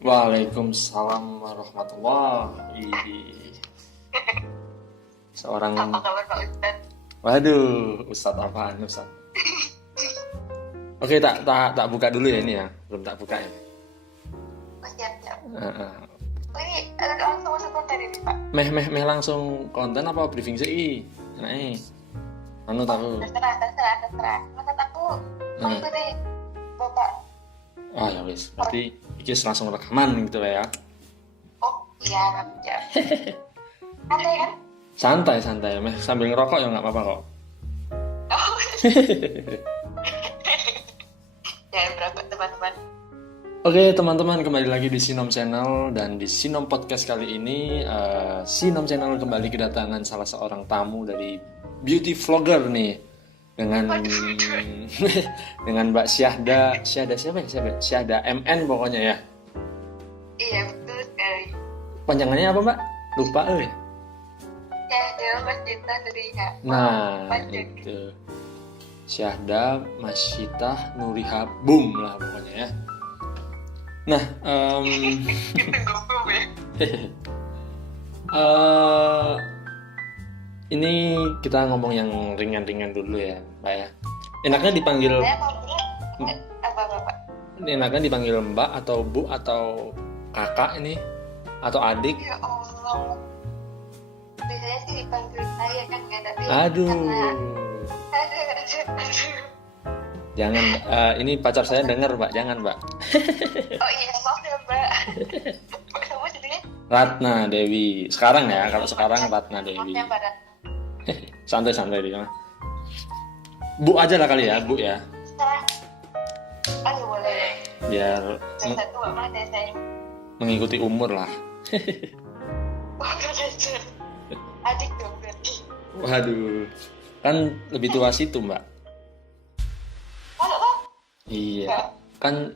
Waalaikumsalam warahmatullahi. Seorang Apa kabar Pak Ustaz? Waduh, Ustadz apaan Ustadz? Oke, tak buka dulu ya ini ya. Belum tak buka ya. Oh, siap. Heeh. Ini langsung masuk konten ini Pak. Meh langsung konten apa briefing sih? Enake. Anu tahu. Terserah. Masa aku mau ikuti Bapak. Oh ya wis, berarti iki langsung rekaman gitu lah ya. Oh iya, siap. Santai kan? Santai, meh sambil ngerokok ya nggak apa-apa kok. Oh. Jangan berapa teman-teman. Oke teman-teman, kembali lagi di Sinom Channel. Dan di Sinom Podcast kali ini Sinom Channel kembali kedatangan salah seorang tamu dari beauty vlogger nih. Dengan Mbak Syahda siapa ya? Syahda MN pokoknya ya. Iya, betul sekali. Panjangannya apa Mbak? Lupa Ya, dia Masjita Nuriha. Nah itu Syahda Masyitah Nuriha Boom lah pokoknya ya. Nah Gitu gugup ya. Ini kita ngomong yang ringan-ringan dulu ya Mbak ya. Enaknya dipanggil Saya mau bilang apa Bapak? enaknya dipanggil Mbak atau Bu atau Kakak ini atau adik? Ya Allah. Biasanya sih dipanggil saya kan ya, tapi Aduh. Aduh. Jangan ini pacar saya dengar Mbak, jangan Mbak. Oh iya, maaf ya Mbak. Mbak kamu jadinya? Ratna Dewi. Sekarang ya, kalau sekarang Ratna Dewi. Maaf ya Mbak. Santai dia. Bu aja lah kali ya, Bu ya. Setelah aduh boleh. Biar Yang satu Mbak mana saya? mengikuti umur lah. Oh belajar. Adik dong berarti. Waduh. Kan lebih tua situ, Mbak. Mana Bang? Iya. Kan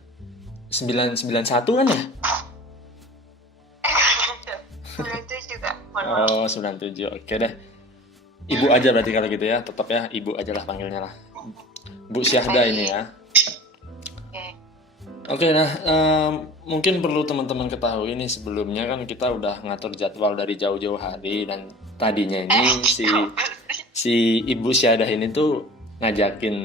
991 kan ya? Berarti juga. Oh, 97. Oke deh. Ibu aja berarti kalau gitu ya. Tetap ya, Ibu aja lah panggilnya lah. Bu Syahda ini ya. Oke, nah mungkin perlu teman-teman ketahui nih, sebelumnya kan kita udah ngatur jadwal dari jauh-jauh hari, dan tadinya ini si Ibu Syahda ini tuh ngajakin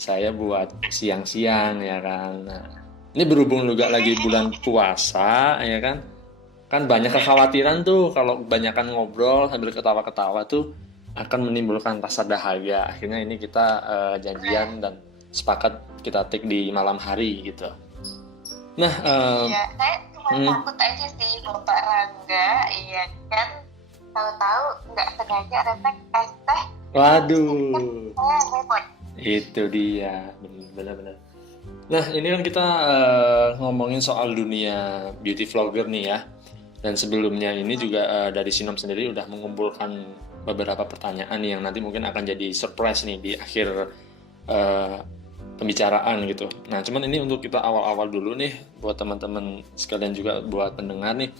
saya buat siang-siang ya kan. Nah, ini berhubung juga lagi bulan puasa ya kan. Kan banyak kekhawatiran tuh kalau kebanyakan ngobrol sambil ketawa-ketawa tuh akan menimbulkan rasa dahaga. Akhirnya ini kita janjian dan sepakat kita take di malam hari gitu. Nah, iya, saya cuma takut aja sih Bapak Rangga, iya kan, tahu-tahu nggak sengaja refleks teh. Waduh, Saya repot. itu dia, benar-benar. Nah, ini kan kita ngomongin soal dunia beauty vlogger nih ya. Dan sebelumnya ini juga dari Sinom sendiri udah mengumpulkan beberapa pertanyaan yang nanti mungkin akan jadi surprise nih di akhir pembicaraan gitu. Nah, cuman ini untuk kita awal-awal dulu nih buat teman-teman sekalian juga buat pendengar nih.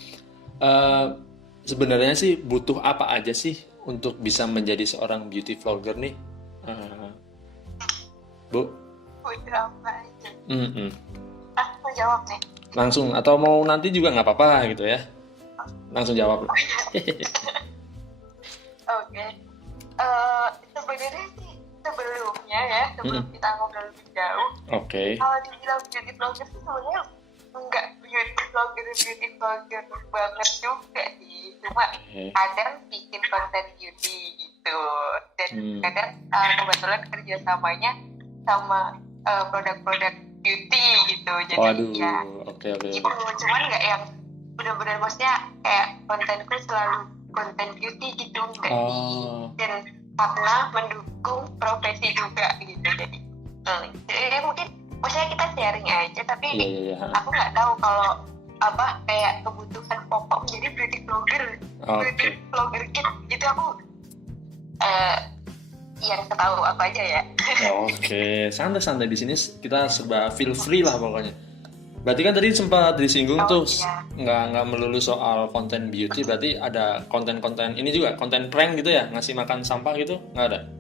Sebenarnya sih butuh apa aja sih untuk bisa menjadi seorang beauty vlogger nih, Bu? Udah apa aja. Mau jawab nih. Langsung atau mau nanti juga nggak apa-apa gitu ya? Langsung jawab lah. Oke. Sebenarnya sih sebelumnya ya, sebelum kita ngobrol lebih jauh, Oke. kalau dibilang beauty vlogger sih sebenarnya enggak beauty vlogger banget juga sih, cuma kadang bikin konten beauty gitu, dan kadang kebetulan kerjasamanya sama produk-produk beauty gitu, jadi Waduh, ya oke. gitu, cuman nggak yang benar-benar, maksudnya kayak kontenku selalu konten beauty gitu, enggak sih, dan karena mendukung profesi juga gitu, jadi mungkin maksudnya kita sharing aja, tapi aku nggak tahu kalau apa kayak kebutuhan pokok menjadi beauty vlogger gitu aku yang ketahui aku aja ya. Oke, santai di sini kita serba feel free lah pokoknya. Berarti kan tadi sempat disinggung nggak melulu soal konten beauty, berarti ada konten-konten ini juga, konten prank gitu ya, ngasih makan sampah gitu, nggak ada?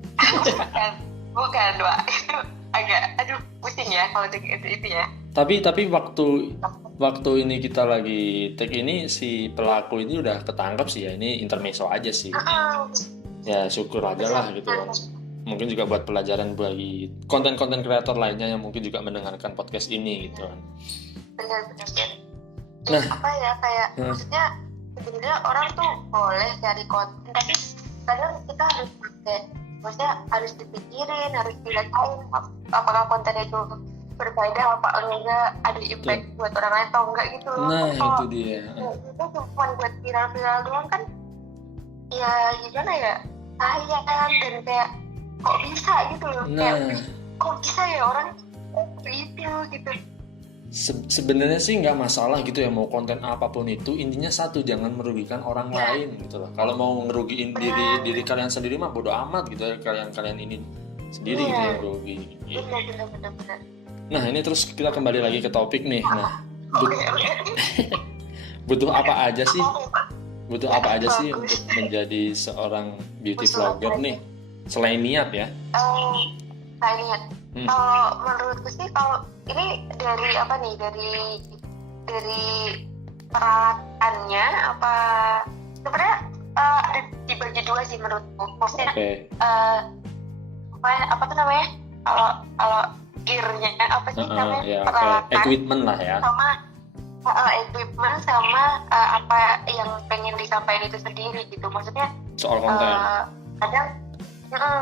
Bukan Pak, itu agak aduh pusing ya kalau itu ya. Tapi waktu ini kita lagi take ini si pelaku ini udah ketangkap sih ya. Ini intermezzo aja sih. Ya syukur aja lah gitu. Mungkin juga buat pelajaran bagi konten-konten kreator lainnya yang mungkin juga mendengarkan podcast ini gitu kan. Benar-benar. Nah, apa ya kayak maksudnya sebenarnya orang tuh boleh cari konten, tapi kadang kita harus pakai, maksudnya harus dipikirin, harus dilihatin apakah konten itu berfaedah apa enggak, ada impact buat orang lain atau enggak gitu loh. Nah itu dia. Itu cuma buat viral-viral doang kan, ya gimana ya, sayang dan kayak kok bisa gitu loh. Kayak kok bisa ya orang itu gitu. Sebenarnya sih nggak masalah gitu ya, mau konten apapun itu, intinya satu, jangan merugikan orang lain gitu loh. Kalau mau ngerugiin diri kalian sendiri mah bodo amat gitu ya, kalian ini sendiri gitu yang rugi. Benar. Nah ini terus kita kembali lagi ke topik nih. Nah butuh apa aja sih? Butuh apa aja sih untuk menjadi seorang beauty vlogger nih? Selain niat ya? Selain niat. Kalau menurutku sih, kalau ini dari apa nih? Dari peralatannya apa? Sebenarnya ada dibagi dua sih menurutku. Maksudnya apa tuh namanya? Kalau gear-nya apa sih namanya? Ya, equipment lah ya. Sama equipment sama apa yang pengen disampaikan itu sendiri gitu. Maksudnya soal konten.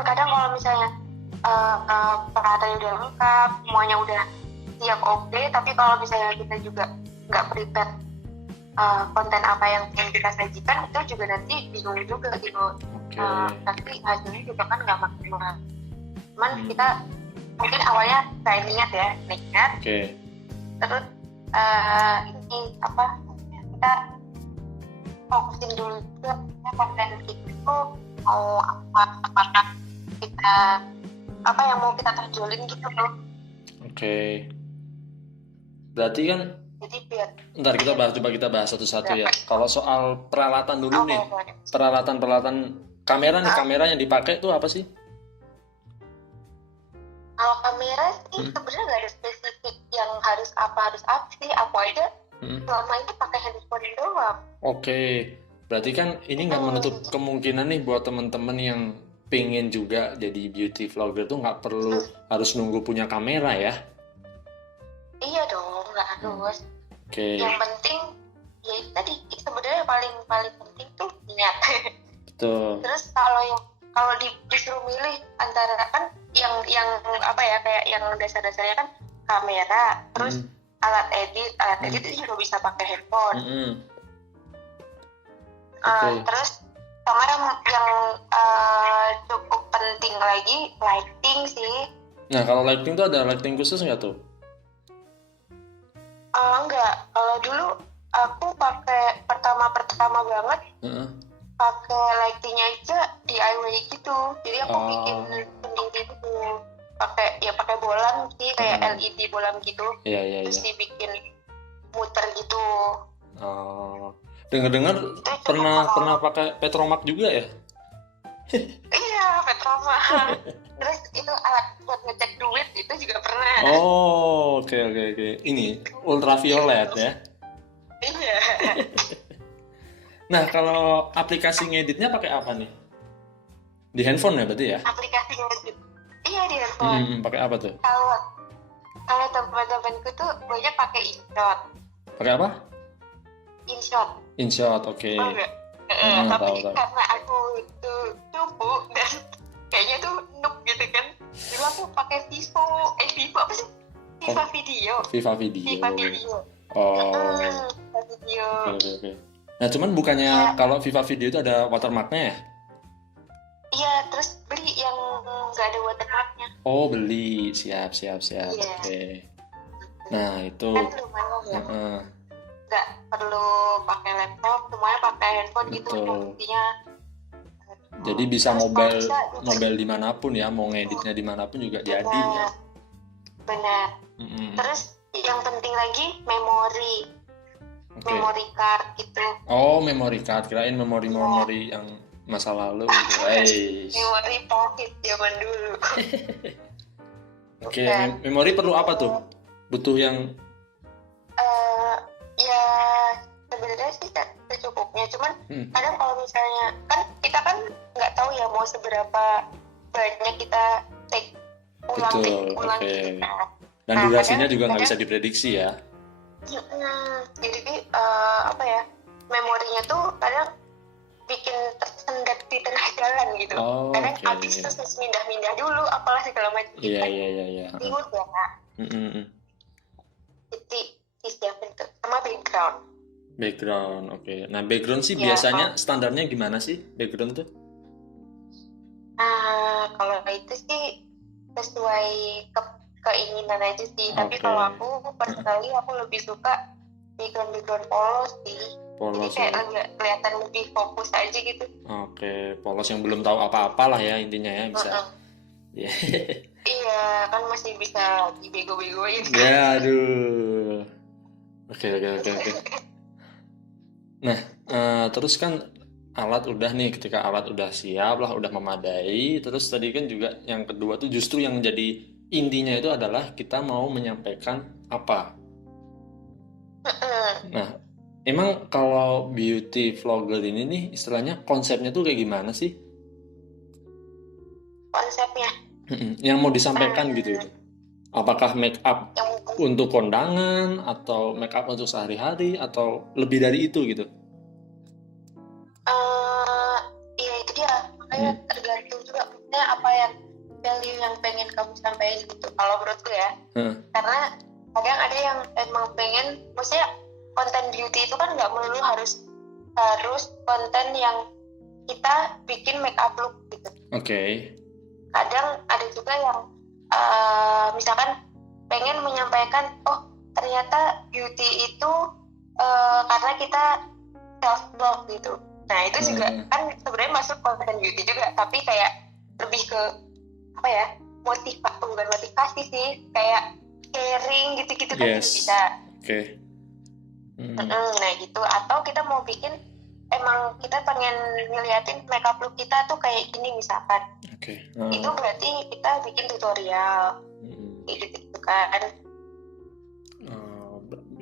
Kadang kalau misalnya peralatannya udah lengkap, semuanya udah siap oke, tapi kalau misalnya kita juga nggak prepare konten apa yang ingin kita sajikan, itu juga nanti bingung juga gitu. Tapi hasilnya juga kan nggak maksimal. Cuman kita mungkin awalnya kayak niat. Terus ini apa, kita fokusin dulu ke konten itu mau apakah kita apa yang mau kita tonjolin gitu loh. Berarti kan ntar kita bahas satu-satu ya. Kalau soal peralatan dulu nih, peralatan kamera nih, kamera yang dipakai tuh apa sih? Kalau kamera sih sebenarnya nggak ada spesifik yang harus apa sih, aku aja selama itu pakai handphone doang. Berarti kan ini nggak menutup kemungkinan nih buat teman-teman yang pengen juga jadi beauty vlogger tuh nggak perlu harus nunggu punya kamera ya? Iya dong, nggak harus. Yang penting ya tadi sebenarnya paling penting tuh niat. Betul. Terus kalau disuruh milih antara kan yang apa ya, kayak yang dasar-dasarnya kan kamera, terus alat edit itu juga bisa pakai handphone. Terus sama yang cukup penting lagi lighting sih. Nah kalau lighting tuh ada lighting khusus nggak tuh? Enggak, kalau dulu aku pakai pertama banget pakai lightingnya aja DIY gitu. Jadi aku bikin sendiri gitu, pakai bolam sih, kayak LED bolam gitu. Terus dibikin muter gitu. Dengar pernah pakai Petromax juga ya? Iya, Petromax. Terus itu alat buat ngecek duit itu juga pernah. Oke. Ini ultraviolet ya? Iya. Nah, kalau aplikasi ngeditnya pakai apa nih? Di handphone ya berarti ya? Aplikasi ngedit. Iya, di handphone. Pakai apa tuh? Kalau teman-temanku tuh banyak pakai InShot. Pakai apa? InShot, oke. Tapi karena aku tuh cupu dan kayaknya tuh noob gitu kan, dulu aku pakai Vivo apa sih? Viva Video. Oke. Nah cuman bukannya kalau Viva Video itu ada watermarknya ya? Iya, terus beli yang nggak ada watermarknya. Beli, siap. Oke. Nah itu kan lumayan ya. Nggak perlu pakai laptop, semuanya pakai handphone. Betul. Gitu intinya. Jadi bisa mobile dimanapun ya, mau ngeditnya dimanapun juga jadi ya. Benar. Terus yang penting lagi memori. Memory card gitu. Memory card, kirain memori yang masa lalu gitu. Memori pocket zaman dulu. Memori perlu apa tuh? Butuh yang kadang kalau misalnya kan kita kan nggak tahu ya mau seberapa banyak kita take ulang okay. gitu kan. Dan durasinya juga nggak bisa diprediksi ya. Jadi apa ya, memorinya tuh kadang bikin tersendat di tengah jalan gitu. Kadang habis terus mindah-mindah dulu apalah segala macam. Iya. Ingat ya Kak. Jadi disiapin tuh sama background. Oke. Nah background sih biasanya standarnya gimana sih background tuh? Kalau itu sih sesuai keinginan aja sih. Tapi kalau aku personally aku lebih suka background polos sih. Jadi kayak kelihatan lebih fokus aja gitu. Oke, polos yang belum tahu apa-apa lah ya intinya ya bisa. Iya, kan masih bisa dibego-begoin. Ya, aduh. Oke. Nah, terus kan alat udah nih, ketika alat udah siap lah, udah memadai. Terus tadi kan juga yang kedua tuh justru yang menjadi intinya itu adalah kita mau menyampaikan apa. Nah, emang kalau beauty vlogger ini nih istilahnya konsepnya tuh kayak gimana sih? Konsepnya? Yang mau disampaikan gitu. Apakah make up untuk kondangan atau make up untuk sehari-hari atau lebih dari itu gitu? Iya itu dia, makanya tergantung juga maksudnya apa yang value yang pengen kamu sampaikan gitu. Kalau menurutku ya, karena kadang ada yang emang pengen, maksudnya konten beauty itu kan nggak melulu harus konten yang kita bikin make up look gitu. Oke. Kadang ada juga yang misalkan pengen menyampaikan, oh ternyata beauty itu karena kita self love gitu. Nah itu juga kan sebenarnya masuk konten beauty juga, tapi kayak lebih ke apa ya, bukan motivasi sih, kayak sharing gitu-gitu kan bisa. Oke. Nah gitu, atau kita mau bikin emang kita pengen ngeliatin makeup look kita tuh kayak gini misalkan. Itu berarti kita bikin tutorial gitu kan.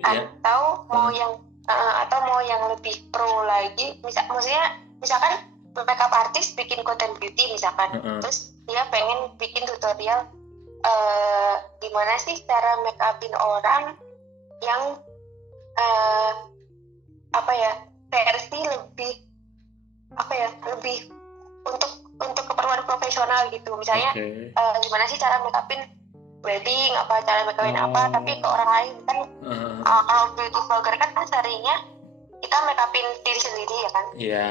Atau mau yang lebih pro lagi, maksudnya misalkan makeup artist bikin konten beauty misalkan, terus dia pengen bikin tutorial gimana sih cara make upin orang yang versi lebih untuk keperluan profesional gitu, misalnya gimana sih cara make upin wedding, cara make upin tapi ke orang lain kan. Kalau beauty vlogger kan seringnya kita make upin diri sendiri ya kan. Iya.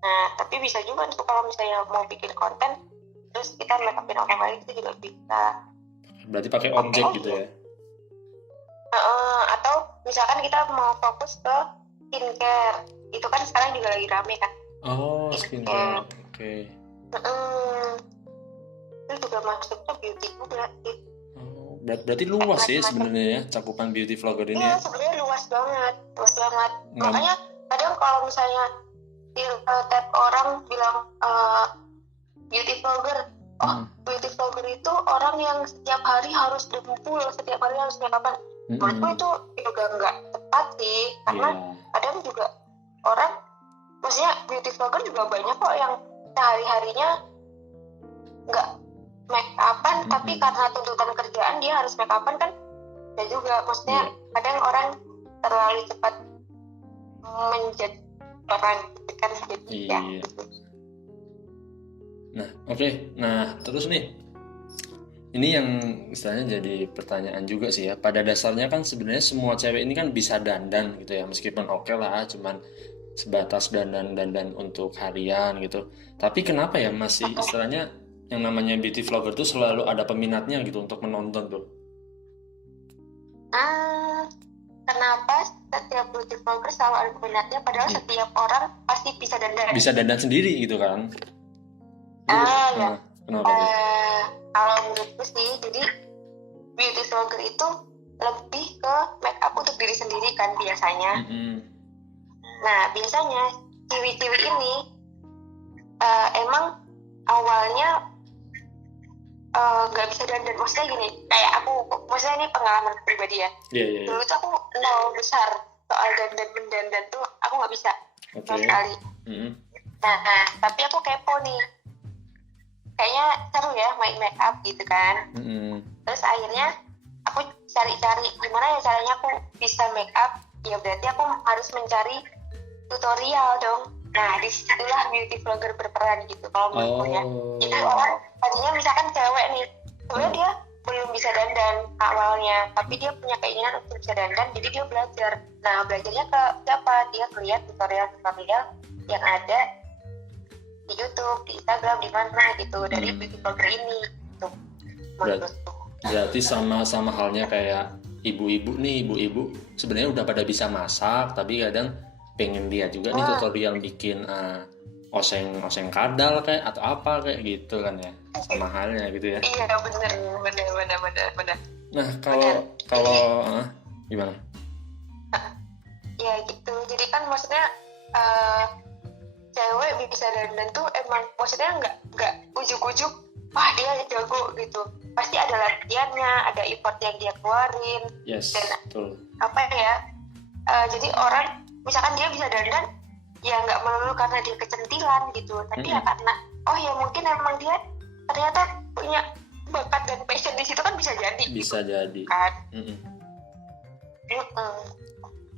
Nah tapi bisa juga tuh kalau misalnya mau bikin konten terus kita make upin orang lain itu juga bisa. Berarti pakai objek gitu ya. Atau misalkan kita mau fokus ke skincare, itu kan sekarang juga lagi rame kan. Skincare. Oke. Itu juga masuknya beauty juga sih. Berarti luas ya sebenarnya ya cakupan beauty vlogger ini. Iya, sebenarnya luas banget. Makanya kadang kalau misalnya tiap orang bilang beauty vlogger, beauty vlogger itu orang yang setiap hari harus dempul, setiap hari harus make upan. Menurutku itu juga nggak tepat sih, karena kadang juga orang, maksudnya beauty vlogger juga banyak kok yang sehari-harinya nggak make upan, tapi karena tuntutan kerjaan dia harus make upan kan. Dan juga maksudnya kadang orang terlalu cepat menjadi orang kan gitu. Nah, oke. Nah, terus nih, ini yang istilahnya jadi pertanyaan juga sih ya. Pada dasarnya kan sebenarnya semua cewek ini kan bisa dandan gitu ya, meskipun oke lah, cuman sebatas dandan untuk harian gitu. Tapi kenapa ya masih istilahnya yang namanya beauty vlogger tuh selalu ada peminatnya gitu untuk menonton tuh? Kenapa setiap beauty vlogger selalu ada peminatnya, padahal setiap orang pasti bisa dandan? Bisa dandan sendiri gitu kan? Ya. Kenapa? Kalau menurutku sih, jadi beauty vlogger itu lebih ke make up untuk diri sendiri kan biasanya. Nah biasanya ciwi-ciwi ini emang awalnya nggak bisa dandan. Maksudnya gini, kayak aku, maksudnya ini pengalaman pribadi ya. Dulu tuh aku nol besar soal dandan mendandan tuh aku nggak bisa sama sekali. Nah, tapi aku kepo nih, kayaknya seru ya main make up gitu kan. Terus akhirnya aku cari-cari gimana ya caranya aku bisa make up. Ya berarti aku harus mencari tutorial dong. Nah disitulah beauty vlogger berperan gitu kalau menurutku ya. Jadi orang tadinya misalkan cewek nih, sebenarnya dia belum bisa dandan awalnya, tapi dia punya keinginan untuk bisa dandan, jadi dia belajar. Nah belajarnya ke siapa? Dia lihat tutorial yang ada di YouTube, di Instagram, di mana gitu dari beauty vlogger ini. Gitu. Berarti sama halnya kayak ibu-ibu sebenarnya udah pada bisa masak, tapi kadang pengen lihat juga nih tutorial bikin oseng kadal kayak atau apa kayak gitu kan ya, sama halnya gitu ya. Iya benar. Nah kalau gimana? Ya gitu, jadi kan maksudnya cewek bisa dandan tuh emang maksudnya nggak ujuk-ujuk wah dia jago gitu, pasti ada latihannya, ada effort yang dia keluarin. Yes, dan betul. Apa ya, jadi orang misalkan dia bisa dandan ya nggak melulu karena dia kecentilan gitu, tapi ya karena ya mungkin emang dia ternyata punya bakat dan passion di situ kan bisa jadi jadi kan.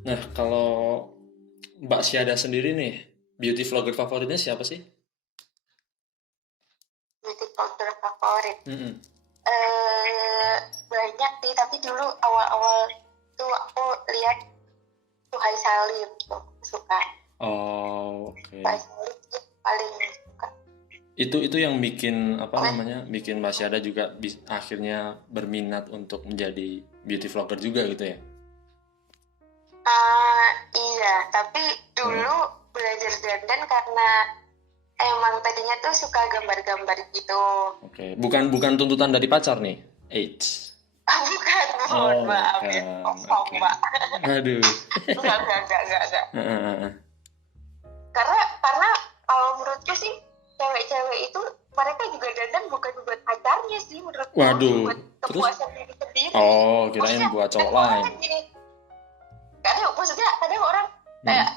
Nah kalau Mbak Syada sendiri nih, beauty vlogger favoritnya siapa sih? Beauty vlogger favorit banyak sih, tapi dulu awal-awal tuh aku lihat Suhai Salim tuh suka. Oke. Suhai Salim tuh paling suka. Itu yang bikin bikin Mbak Syada juga akhirnya berminat untuk menjadi beauty vlogger juga gitu ya? Iya, tapi dulu belajar dandan karena emang tadinya tuh suka gambar-gambar gitu. Oke, bukan tuntutan dari pacar nih? Bukan, mohon maaf ya. Mbak. Aduh. Enggak. Karena kalau menurutku sih cewek-cewek itu mereka juga dandan bukan buat pacarnya sih menurutku. Waduh. Buat kepuasan diri sendiri. Kirain buat cowok lain. Karena maksudnya kadang orang kayak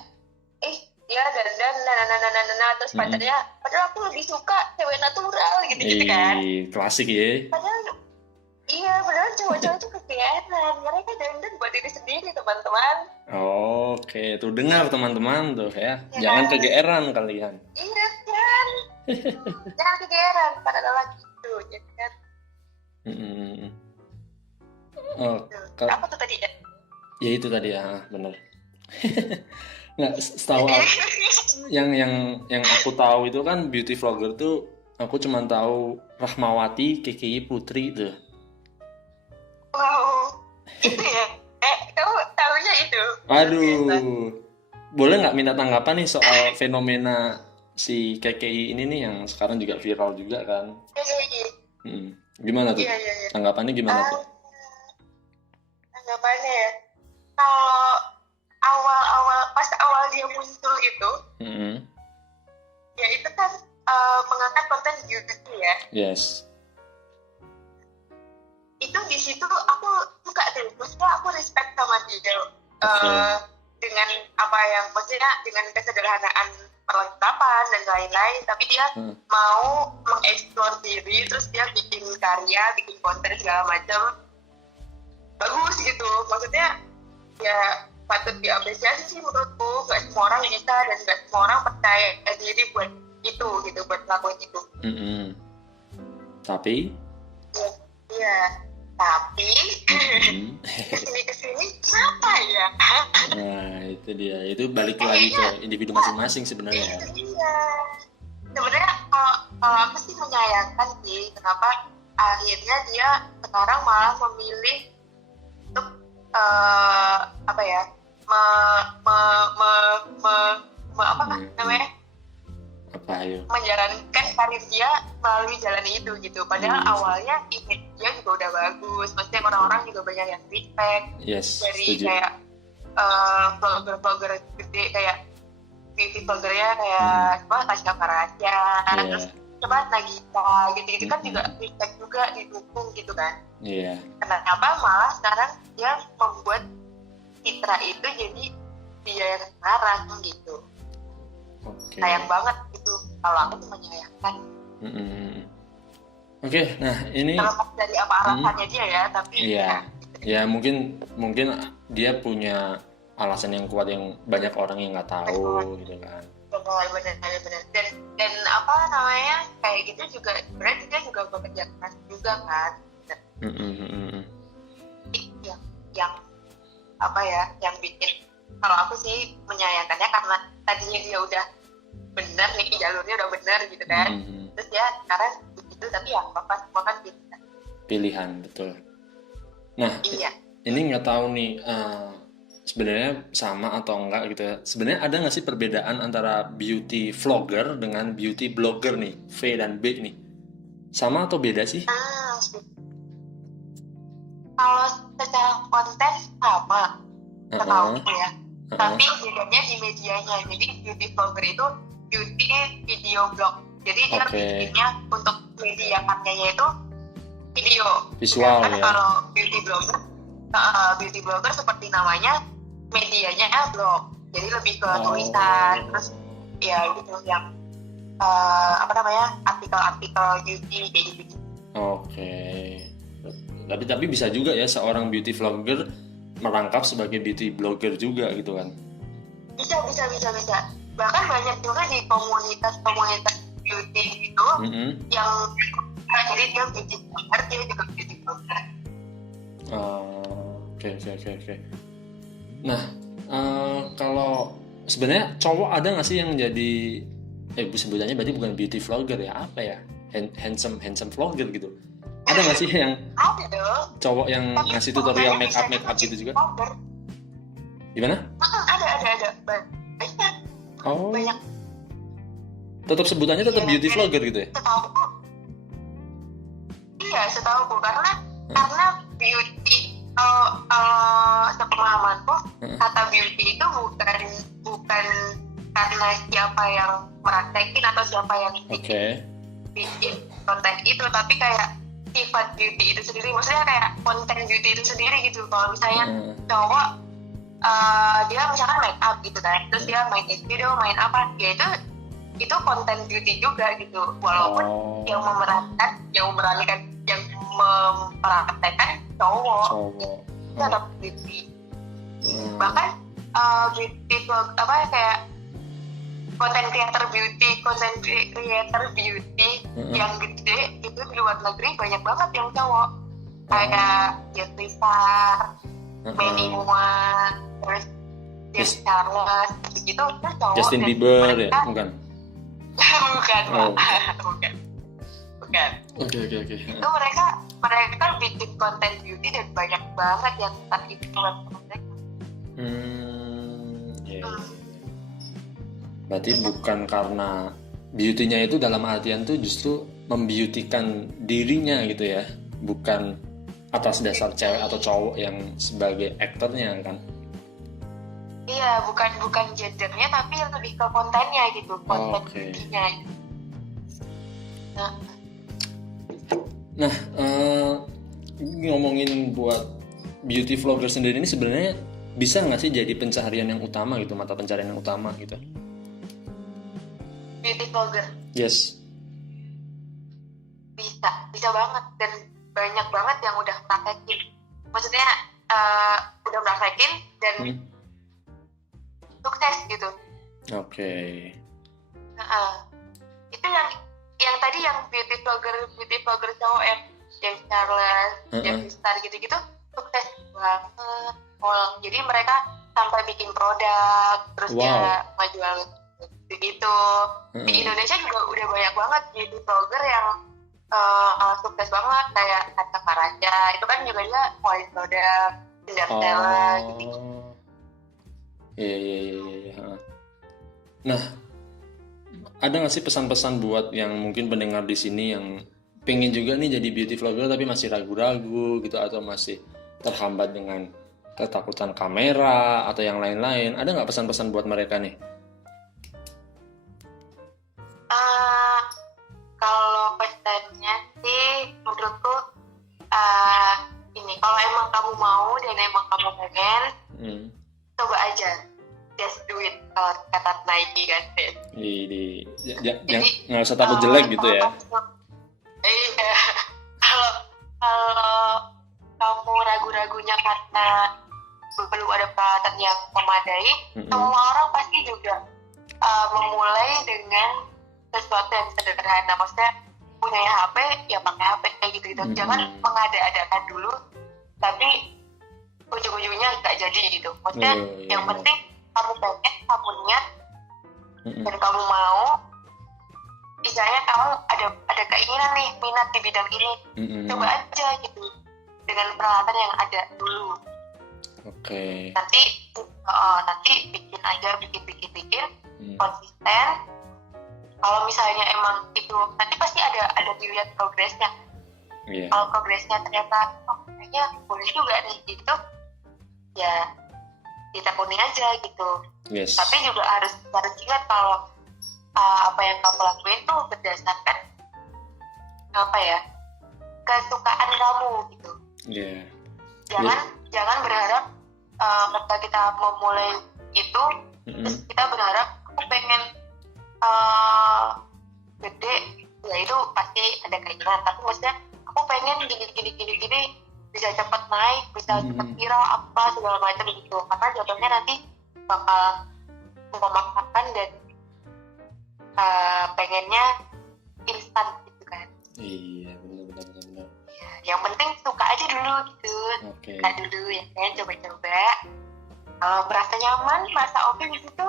dia dandan terus pacarnya, padahal aku lebih suka cewek natural gitu kan. Klasik ya. Padahal cowok-cowok itu kegiatan, mereka dandan buat diri sendiri teman-teman. Oke, tuh dengar teman-teman tuh ya. Jangan kegeeran kalian. Iya kan. Jangan kegeeran pada lelaki itu, gitu kan. Apa tuh tadi ya? Ya itu tadi ya, benar. Nah, setahu yang aku tahu itu kan beauty vlogger tuh aku cuma tahu Rahmawati, KKI Putri tuh. Wow, itu ya? Kamu tahunya itu? Aduh, boleh nggak minta tanggapan nih soal fenomena si KKI ini nih yang sekarang juga viral juga kan? Gimana tuh? Tanggapannya gimana tuh? Tanggapannya ya? Kalau pas awal dia muncul itu, ya itu kan mengangkat konten beauty ya. Yes. Itu di situ aku suka tuh, maksudnya aku respect sama dia dengan apa yang maksudnya dengan kesederhanaan perlengkapan dan lain-lain, tapi dia mau mengeksplor diri, terus dia bikin karya, bikin konten segala macam bagus gitu. Maksudnya ya patut diapresiasi sih menurutku. Gak semua orang bisa dan gak semua orang percaya diri buat itu gitu, buat melakukan itu. Tapi tapi kesini kenapa ya? Nah itu dia, itu balik lagi ke individu masing-masing sebenarnya. Sebenarnya kalau aku sih menyayangkan sih kenapa akhirnya dia sekarang malah memilih untuk menjalankan karir dia melalui jalan itu gitu. Padahal awalnya image dia juga udah bagus, maksudnya orang-orang juga banyak yang respect. Dari setuju. Kayak vlogger-vlogger gede kayak beauty vloggernya kayak Tasya Faraja, terus Nagita gitu-gitu kan juga respect juga, didukung gitu kan. Iya. Kenapa malah sekarang dia membuat Citra itu jadi dia yang sekarang gitu. Sayang banget gitu, kalau aku tuh menyayangkan. Oke, nah ini terlepas dari apa alasannya dia ya, tapi ya mungkin dia punya alasan yang kuat yang banyak orang yang nggak tahu gitu kan. Benar. Dan apa namanya, kayak gitu juga berarti dia juga bekerja keras juga kan. Yang apa ya, yang bikin kalau aku sih menyayangkannya karena tadinya dia udah benar nih, jalurnya udah benar gitu kan. Terus ya sekarang begitu, tapi ya apa semua kan pilihan, betul. Nah, ini nggak tahu nih sebenarnya sama atau enggak gitu ya. Sebenarnya ada nggak sih perbedaan antara beauty vlogger dengan beauty blogger nih, V dan B nih? Sama atau beda sih? Kalau secara konten sama, setahu ya. Tapi bedanya di medianya. Jadi beauty vlogger itu beauty video blog. Jadi dia bikinnya untuk media karyanya itu video. Visual ya. Kalau beauty blogger seperti namanya, medianya blog. Jadi lebih ke tulisan, terus ya gitu yang artikel-artikel beauty kayak gitu. Tapi bisa juga ya seorang beauty vlogger merangkap sebagai beauty blogger juga gitu kan? Bisa. Bahkan banyak juga di komunitas beauty itu yang jadi dia beauty blogger, dia juga beauty blogger. Oke. Nah, kalau sebenarnya cowok ada nggak sih yang jadi sebutannya berarti bukan beauty vlogger ya, apa ya, handsome vlogger gitu? Ada nggak sih yang cowok yang ngasih tutorial make up gitu juga? Gimana? Ada banyak. Banyak. Tetap sebutannya tetap beauty vlogger gitu ya? Setahu karena beauty, sepemahamanku, kata beauty itu bukan karena siapa yang meraktekin atau siapa yang bikin konten itu, tapi kayak sifat beauty itu sendiri, maksudnya kayak konten beauty itu sendiri gitu. Kalau misalnya cowok dia misalkan make up gitu kan, terus dia main video, main apa, ya itu konten beauty juga gitu, walaupun yang memperankan cowok. Itu tetap beauty. Bahkan beauty vlog kayak konten creator beauty yang gede itu di luar negeri banyak banget yang cowok, kayak Jeffrey, Benny Moore, terus James Charles gitu, itu cowok. Justin Bieber ya? Bukan. Bukan. Oke. Itu mereka bikin konten beauty dan banyak banget yang terikut sama mereka. Berarti bukan karena beauty-nya itu dalam artian tuh justru membeautikan dirinya gitu ya, bukan atas dasar cewek atau cowok yang sebagai aktornya kan? Iya, bukan gendernya, tapi lebih ke kontennya gitu, konten beauty-nya. Nah, ngomongin buat beauty vlogger sendiri ini sebenarnya bisa nggak sih jadi pencaharian yang utama gitu, mata pencaharian yang utama gitu? Beauty vlogger? Yes. Bisa banget, dan banyak banget yang udah praktekin. Maksudnya udah praktekin dan sukses gitu. Oke. Itu yang tadi yang beauty vlogger cowok yang James Charles, Jeffree Star gitu-gitu sukses banget. Jadi mereka sampai bikin produk, terus dia ngejual gitu. Di Indonesia juga udah banyak banget beauty vlogger yang sukses banget, kayak Kata Karaja itu kan juga dia ngeluarin produk, Cinderella gitu. Iya. Nah, ada nggak sih pesan-pesan buat yang mungkin pendengar di sini yang pengen juga nih jadi beauty vlogger tapi masih ragu-ragu gitu, atau masih terhambat dengan ketakutan kamera atau yang lain-lain? Ada nggak pesan-pesan buat mereka nih? Kalau pesannya sih menurutku ini, kalau emang kamu mau dan emang kamu pengen, coba aja. just do it kalau kata Nike kan. Jangan nggak usah takut jelek gitu ya. Iya, kalau kamu ragu-ragunya karena belum ada peralatan yang memadai, semua orang pasti juga memulai dengan sesuatu yang sederhana. Maksudnya punya HP, ya pakai HP kayak gitu-gitu. Jangan mengada-adakan dulu, tapi ujung-ujungnya nggak jadi gitu. Maksudnya yang penting kamu pengen, kamu niat, dan kamu mau. Misalnya kamu ada keinginan nih, minat di bidang ini, coba aja gitu dengan peralatan yang ada dulu. Oke. Nanti bikin aja, bikin konsisten. Kalau misalnya emang itu nanti pasti ada dilihat progresnya. Kalau progresnya ternyata kayaknya boleh juga nih gitu, ya ditekuni aja gitu. Tapi juga harus ingat kalau apa yang kamu lakuin tuh berdasarkan kesukaan kamu gitu. Jangan berharap ketika kita memulai itu terus kita berharap aku pengen gede, ya itu pasti ada keinginan. Tapi maksudnya aku pengen gini bisa cepat naik, bisa cepat viral apa segala macam gitu. Karena jatuhnya nanti bakal memaksakan dan pengennya instan gitu kan. Iya, benar. Ya, yang penting suka aja dulu gitu. Suka dulu ya kan, coba-coba. Kalau merasa nyaman, merasa oke di situ.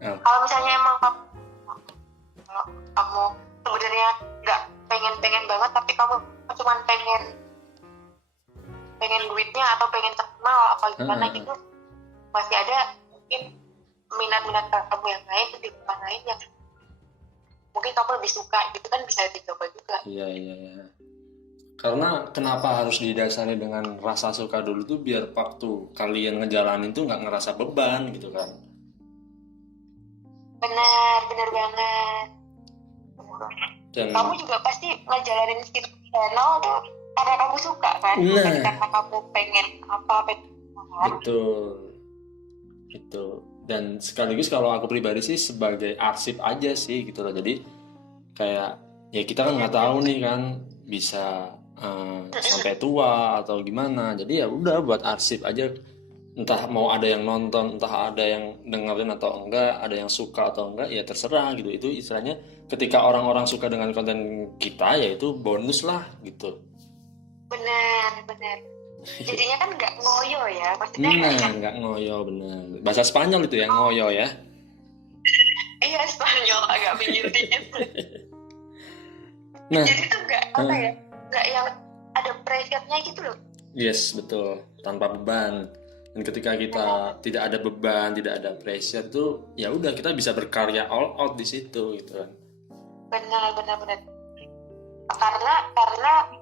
Kalau misalnya emang kalau kamu sebenarnya nggak pengen banget, tapi kamu cuma pengen duitnya atau pengen terkenal apa gimana gitu, masih ada mungkin minat kamu yang lain, kesibukan lain yang mungkin kamu lebih suka gitu kan, bisa dicoba juga. Iya. Karena kenapa harus didasari dengan rasa suka dulu tuh biar waktu kalian ngejalanin tuh nggak ngerasa beban gitu kan. Benar banget. Dan kamu juga pasti ngejalanin channel tuh karena kamu suka kan, bukan karena kamu pengen apa. Betul. Dan sekaligus kalau aku pribadi sih sebagai arsip aja sih gitu loh. Jadi kayak ya kita kan nggak tahu nih kan bisa sampai tua atau gimana. Jadi ya udah buat arsip aja. Entah mau ada yang nonton, entah ada yang dengerin atau enggak, ada yang suka atau enggak, ya terserah gitu. Itu istilahnya ketika orang-orang suka dengan konten kita, ya itu bonus lah gitu. Benar. Jadinya kan nggak ngoyo ya, maksudnya nggak ngoyo, benar. Bahasa Spanyol itu ya, ngoyo ya. Iya, Spanyol agak pinggir dikit. Jadi tuh nggak yang ada pressure-nya gitu loh. Yes, betul, tanpa beban. Dan ketika kita tidak ada beban, tidak ada pressure tuh, ya udah kita bisa berkarya all out di situ gitu kan. Benar. Karena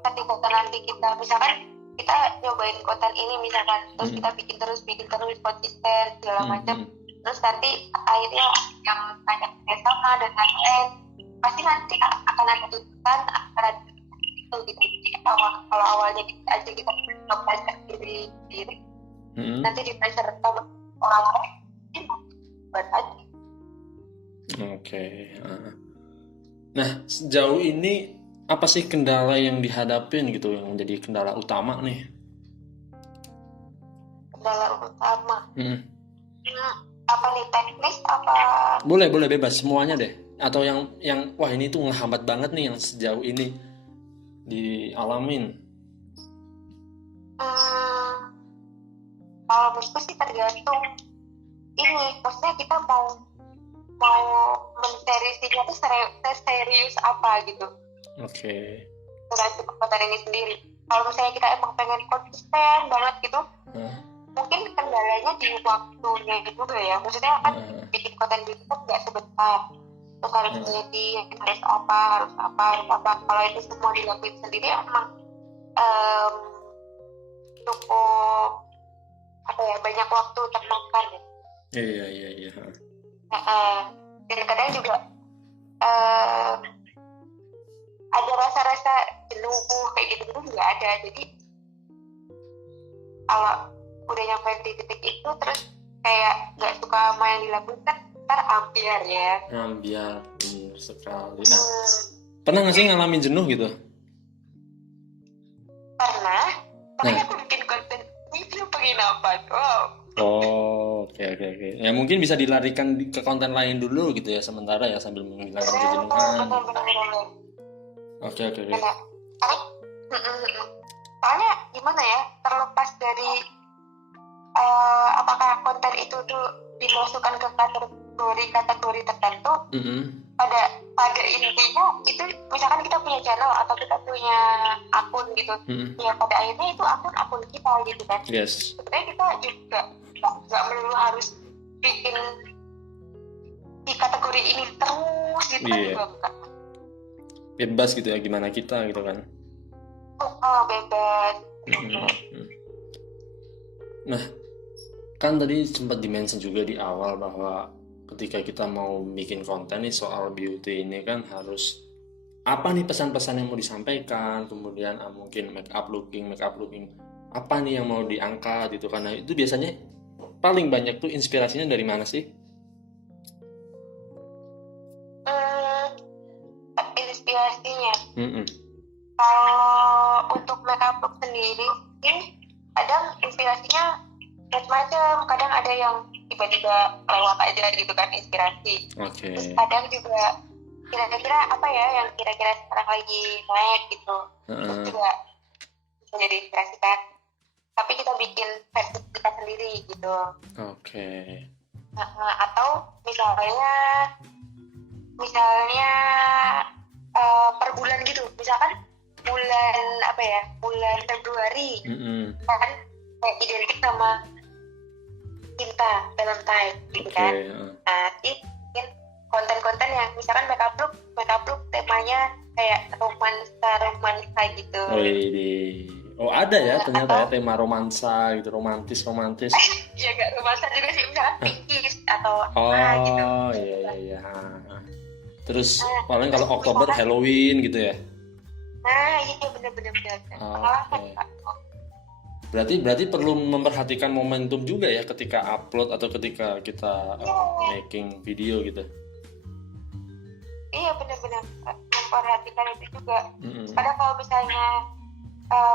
ketika nanti kita misalkan kita nyobain konten ini misalkan, terus kita bikin terus konsisten segala macam, terus nanti akhirnya yang banyak sama dan lain-lain, pasti nanti akan ada tuntutan, akan ada itu gitu. Jadi kalau awalnya kita belajar diri nanti di pressure sama orang lain buat aja. Oke. Nah, sejauh ini apa sih kendala yang dihadapin gitu, yang menjadi kendala utama nih? Kendala utama? Apa nih, teknis apa? Boleh bebas semuanya deh. Atau yang wah ini tuh ngehambat banget nih yang sejauh ini dialamin. Kalau menurutku sih tergantung ini, maksudnya kita mau menseriusinya tuh serius apa gitu. Oke. Tergantung konten ini sendiri. Kalau misalnya kita emang pengen konsisten banget gitu, mungkin kendalanya di waktunya juga ya. Maksudnya kan bikin konten itu kan nggak sebentar. Terus harus meneliti, harus apa. Kalau itu semua dilakuin sendiri emang cukup banyak waktu termakan ya. Iya. Dan kadang juga ada rasa-rasa jenuh kayak gitu juga ada. Jadi kalau udah nyampe di titik itu terus kayak nggak suka sama yang dilakukan, ntar ambiar ya. Ambiar, bener sekali. Nah, pernah nggak sih ngalamin jenuh gitu? Pernah, tapi aku bikin konten video penginapan. Wow. Oh, oke. Ya mungkin bisa dilarikan ke konten lain dulu gitu ya sementara ya sambil menghilangkan kejenuhan. Benar. Oke. Soalnya gimana ya, terlepas dari apakah konten itu tuh dimasukkan ke kategori tertentu, pada intinya itu misalkan kita punya channel atau kita punya akun gitu, ya pada akhirnya itu akun kita gitu kan. Yes. Sebenarnya kita juga nggak melulu harus bikin di kategori ini terus gitu kan, juga enggak. Bebas gitu ya, gimana kita gitu kan. Bebas. Nah, kan tadi sempat dimention juga di awal bahwa ketika kita mau bikin konten nih soal beauty ini kan harus apa nih pesan-pesan yang mau disampaikan, kemudian mungkin make up looking apa nih yang mau diangkat gitu kan. Nah, itu biasanya paling banyak tuh inspirasinya dari mana sih? Inspirasinya kalau untuk make up look sendiri ini kadang inspirasinya macam-macam. Kadang ada yang tiba-tiba lewat aja gitu kan inspirasi. Terus kadang juga kira-kira apa ya yang kira-kira sekarang lagi naik gitu, terus juga bisa jadi inspirasi kan, tapi kita bikin versi kita sendiri gitu. Atau misalnya per bulan gitu, misalkan bulan Februari kan kayak identik sama cinta, Valentine gitu kan. Nanti bikin konten-konten yang misalkan make up look temanya kayak romansa gitu. Oh ada ya ternyata ya tema romansa gitu, romantis. Ya gak romansa juga sih, misalkan pikis atau gitu. Oh iya. Terus paling kalau Oktober Halloween gitu ya. Iya bener. Berarti perlu memperhatikan momentum juga ya ketika upload atau ketika kita making video gitu. Iya benar-benar memperhatikan itu juga. Kadang kalau misalnya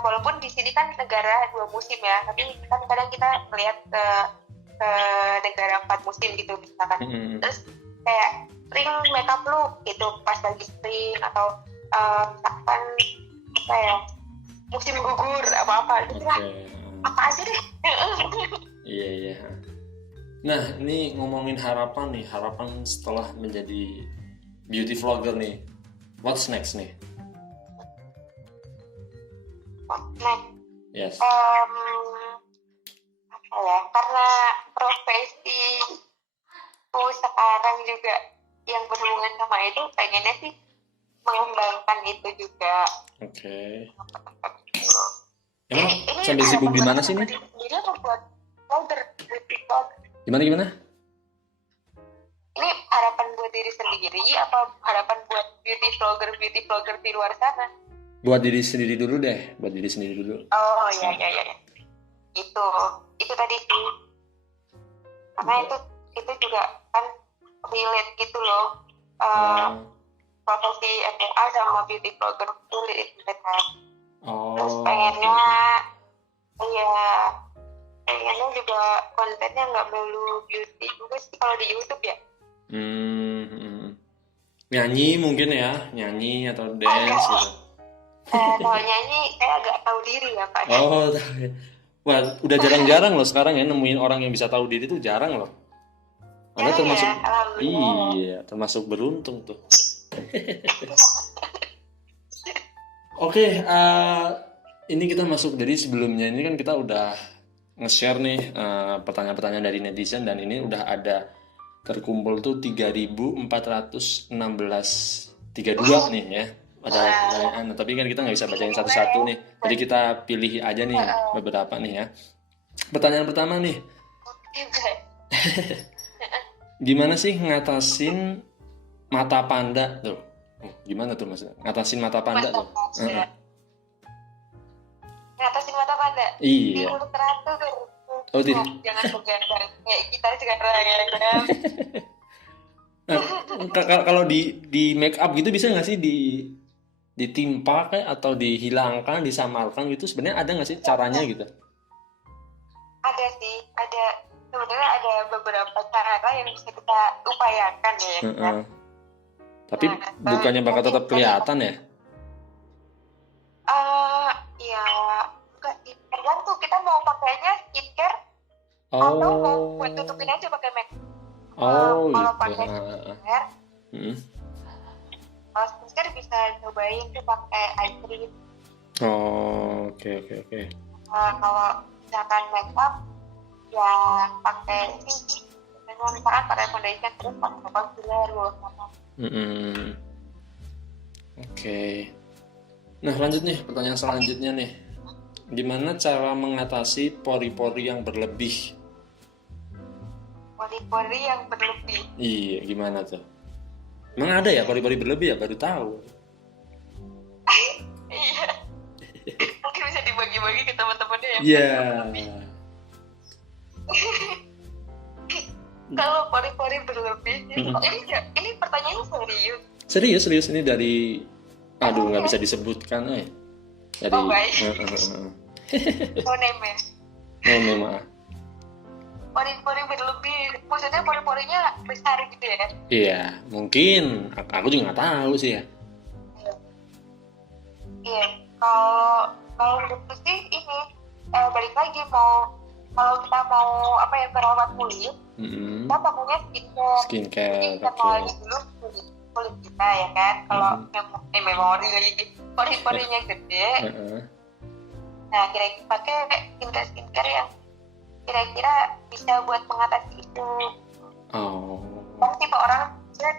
walaupun di sini kan negara 2 musim ya, tapi kan kadang kita melihat ke negara 4 musim gitu misalkan. Terus kayak spring makeup look gitu pas lagi spring atau misalkan apa ya musim gugur apa gitu lah. Apa aja deh. Iya. Nah, ini ngomongin harapan setelah menjadi beauty vlogger nih. What's next nih? Yes. Apa ya? Karena profesiku sekarang juga yang berhubungan sama itu, pengennya sih mengembangkan itu juga. Emang sampai sibuk di mana sih nih? Jadi aku buat vlogger. Gimana? Ini harapan buat diri sendiri apa harapan buat beauty vlogger di luar sana? Buat diri sendiri dulu deh. Oh iya. Itu tadi sih. Karena itu juga kan relate gitu loh. Profesi SMA sama beauty vlogger itu relate kan. Terus pengennya juga kontennya nggak melulu beauty juga sih kalau di YouTube ya. Nyanyi mungkin ya, atau dance gitu. Kalau nyanyi saya agak tahu diri ya Pak. Wah, udah jarang-jarang loh sekarang ya nemuin orang yang bisa tahu diri tuh jarang loh. Anda termasuk termasuk beruntung tuh. Oke, ini kita masuk dari sebelumnya ini kan kita udah nge-share nih pertanyaan-pertanyaan dari netizen dan ini udah ada terkumpul tuh 3.416 32 nih ya ada pertanyaan. Tapi kan kita nggak bisa bacain satu-satu nih, jadi kita pilih aja nih beberapa nih ya. Pertanyaan pertama nih, gimana sih ngatasin mata panda tuh? Gimana tuh maksudnya? Ngatasin mata panda tuh? Ngatasin mata panda? Iya. Oh tidak. Jangan bergandar kayak kita sekarang ya kan. Kalau di make up gitu bisa nggak sih ditimpa kayak atau dihilangkan, disamarkan gitu? Sebenarnya ada nggak sih caranya gitu? Ada sih, ada sebenarnya ada beberapa cara yang bisa kita upayakan ya kan. Tapi bukannya bakal tetap kelihatan ya? Ya bukan sih, tergantung kita mau pakainya skincare atau mau buat tutupin aja pakai make up. Kalau pakai skincare, kalau skincare bisa cobain tuh pakai eye cream. Oke. Kalau misalkan make up ya pakai ini, misalkan pakai foundation terus pakai concealer bawah mata. Oke. Nah lanjut nih, pertanyaan selanjutnya nih, gimana cara mengatasi pori-pori yang berlebih? Pori-pori yang berlebih? Iya, gimana tuh? Emang ada ya pori-pori berlebih ya? Baru tahu. Iya. Mungkin bisa dibagi-bagi ke teman-temannya ya. Iya. Kalau pori-pori berlebih, ini pertanyaannya serius? Serius ini dari, aduh nggak bisa disebutkan, Dari. Baik. No name ya. No name maaf. Pori-pori berlebih, maksudnya pori-porinya besar gitu ya? Iya, mungkin. Aku juga nggak tahu sih ya. Iya, kalau menurutku sih ini balik lagi kalau kita mau merawat kulit, kita pakainya skincare. Jadi kita kenali dulu kulit kita ya kan. Kalau memori lagi pori-porinya gede, nah kira-kira pakai skincare yang kira-kira bisa buat mengatasi itu.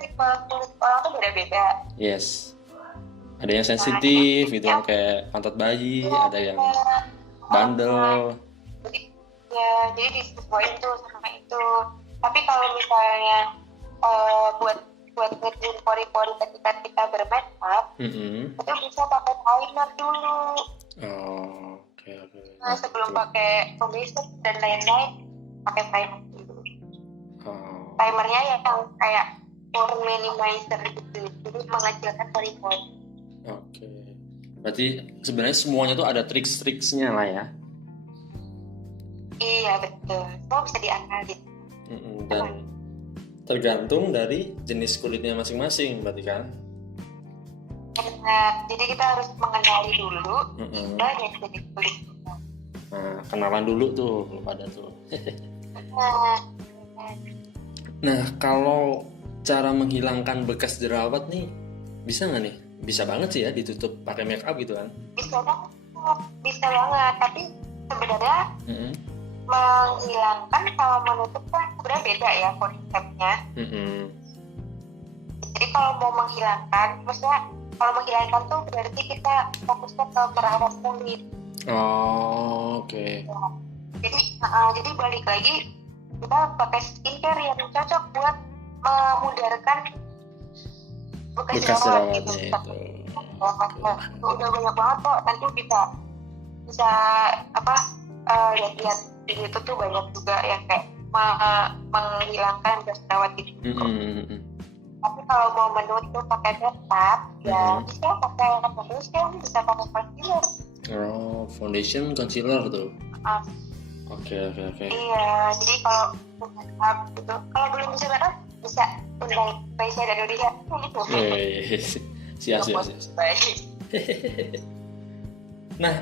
Tipe kulit orang tuh beda-beda. Yes. Ada yang sensitif gitu kan, kayak pantat bayi, ada yang bandel. Jadi disesuaikan tuh sama itu. Tapi kalau misalnya buat ngetin pori-pori ketika kita bermake up, itu bisa pakai primer dulu. Oke. Nah, sebelum pakai foundation dan lain-lain, pakai primer dulu. Primernya yang kayak pore minimizer gitu, jadi mengecilkan pori-pori. Oke. Berarti sebenarnya semuanya tuh ada trik-triknya lah ya. Iya betul, semua bisa dianalin. Dan tergantung dari jenis kulitnya masing-masing, berarti kan? Benar, jadi kita harus mengenali dulu dari jenis kulit kita. Nah, kenalan dulu tuh, belum ada tuh. Nah, kalau cara menghilangkan bekas jerawat nih, bisa nggak nih? Bisa banget sih ya ditutup pakai make up gitu kan? Bisa banget, tapi sebenarnya menghilangkan sama menutup kan sebenarnya beda ya konsepnya. Jadi kalau mau menghilangkan, maksudnya kalau menghilangkan tuh berarti kita fokusnya ke merawat kulit. Oke. Jadi balik lagi kita pakai skincare yang cocok buat memudarkan bekas jerawat gitu. Udah banyak banget kok, nanti bisa lihat video itu tuh banyak juga yang kayak menghilangkan bekas jerawat itu. Tapi kalau mau menutup pakai make ya bisa pakai foundation, bisa pakai concealer. Foundation, concealer tuh. Oke. Iya, jadi kalau make up gitu, kalau belum bisa make up bisa undang Raisa dan Nuria. Siap. Nah,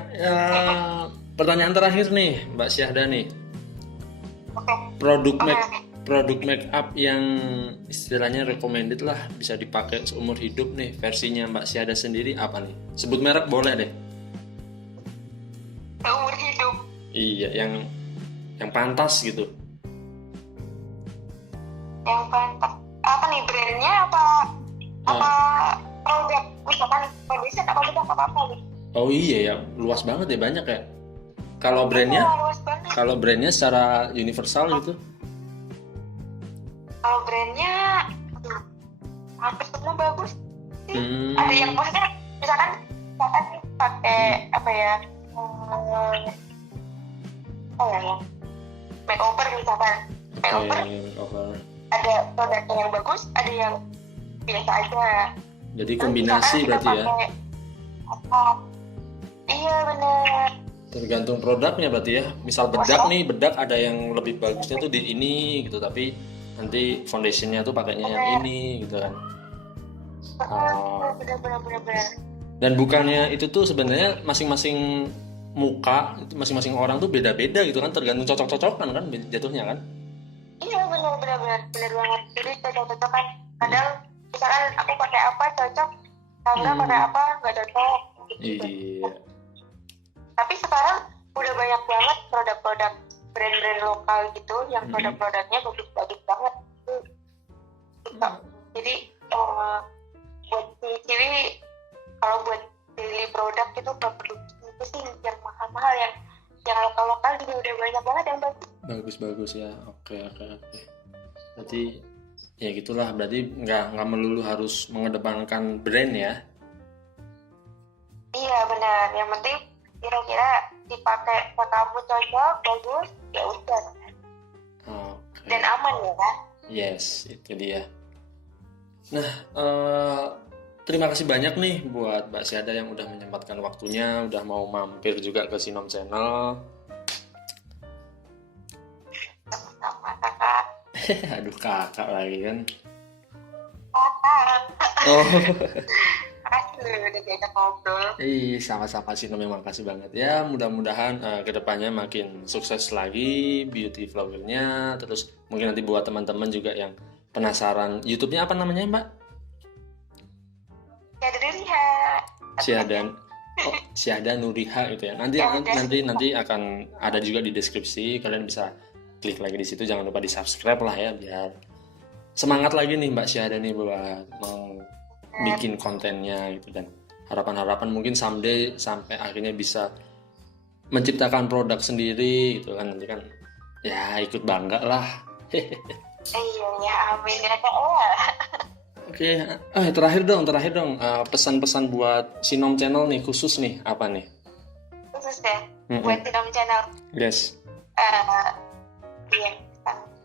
pertanyaan terakhir nih, Mbak Syahda nih. Produk make up yang istilahnya recommended lah, bisa dipakai seumur hidup nih, versinya Mbak Syahda sendiri apa nih? Sebut merek boleh deh. Seumur hidup. Iya, yang pantas gitu. Yang pantas apa nih, brandnya apa produk, misalkan foundation apa bedak apa gitu. Oh iya ya, luas banget ya, banyak ya. Kalau brandnya secara universal gitu. Kalau brandnya hampir semua bagus sih. Ada yang maksudnya misalkan pakai apa ya? makeover misalkan. Makeover makeover. ada produknya yang bagus, ada yang biasa aja. Jadi kombinasi berarti ya? Apa? Iya benar. Tergantung produknya berarti ya. Misal bedak ada yang lebih bagusnya tuh di ini gitu, tapi nanti foundationnya tuh pakainya yang ini gitu kan. Benar. Dan bukannya itu tuh sebenarnya masing-masing muka, masing-masing orang tuh beda-beda gitu kan, tergantung cocok-cocokan kan jatuhnya kan. Iya benar banget. Jadi cocok-cocokan. Kadang misalkan aku pakai apa cocok, karena pakai apa nggak cocok. Gitu. Iya. Tapi sekarang udah banyak banget produk-produk brand-brand lokal gitu yang produk-produknya bagus-bagus banget. Jadi buat ciwi kalau buat daily produk itu produksi itu sih yang mahal-mahal, yang lokal-lokal juga udah banyak banget yang bagus ya. Oke. Berarti ya gitulah, berarti nggak melulu harus mengedepankan brand ya. Iya benar, yang penting kira-kira dipakai ke kamu cocok, bagus, ya udah. Okay. Dan aman ya kan? Yes, itu dia. Nah, terima kasih banyak nih buat Mbak Syahda yang udah menyempatkan waktunya, udah mau mampir juga ke Sinom Channel. Sama kakak. Aduh, kakak lagi kan. Kakak. Oh. Makasih udah diajak ngobrol. Sama-sama Sinom, yang makasih banget ya. Mudah-mudahan kedepannya makin sukses lagi beauty vloggernya. Terus mungkin nanti buat teman-teman juga yang penasaran, YouTube-nya apa namanya Mbak? Syahda Nuriha gitu ya. Nanti akan ada juga di deskripsi. Kalian bisa klik lagi di situ. Jangan lupa di subscribe lah ya, biar semangat lagi nih Mbak Syahda nih buat mau bikin kontennya gitu. Dan harapan mungkin someday sampai akhirnya bisa menciptakan produk sendiri gitu kan. Nanti kan ya ikut bangga lah. Iya, amin ya Kak. Oke, terakhir dong pesan-pesan buat Sinom Channel nih, khusus nih, apa nih? Khusus ya, buat Sinom Channel. Yes. Iya,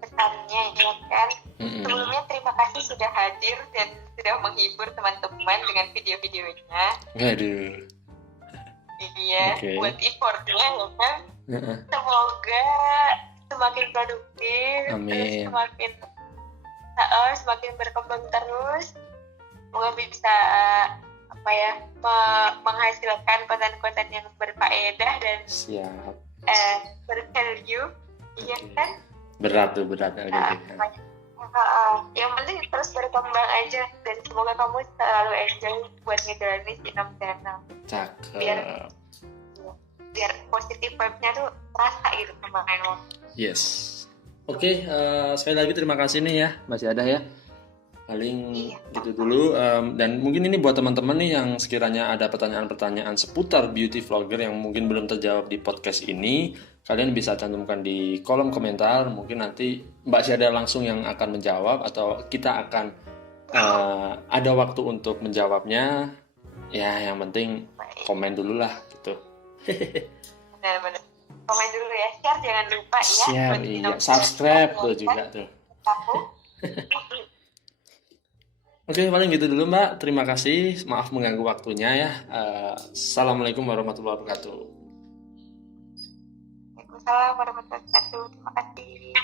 pesannya ya kan. Sebelumnya terima kasih sudah hadir dan sudah menghibur teman-teman dengan video-videonya. Aduh. Iya, buat effortnya ya kan. Semoga semakin produktif, amin. Terus semakin berkembang terus. Semoga bisa menghasilkan konten-konten yang berfaedah dan bervalue, iya kan? Berat. Yang penting terus berkembang aja, dan semoga kamu selalu enjoy buat ngejalanin Sinom Channel. Cakep. Biar positif vibe-nya tuh terasa gitu sama kamu. Yes. Oke, sekali lagi terima kasih nih ya Mbak Syahda ya. Paling gitu dulu, dan mungkin ini buat teman-teman nih yang sekiranya ada pertanyaan-pertanyaan seputar beauty vlogger yang mungkin belum terjawab di podcast ini, kalian bisa cantumkan di kolom komentar. Mungkin nanti Mbak Syahda langsung yang akan menjawab, atau kita akan ada waktu untuk menjawabnya. Ya, yang penting komen dulu lah gitu. Benar. Komen dulu ya, share jangan lupa ya. Share, iya. Subscribe tuh juga tuh. Oke, paling gitu dulu Mbak. Terima kasih. Maaf mengganggu waktunya ya. Assalamualaikum warahmatullahi wabarakatuh. Waalaikumsalam warahmatullahi wabarakatuh. Terima kasih.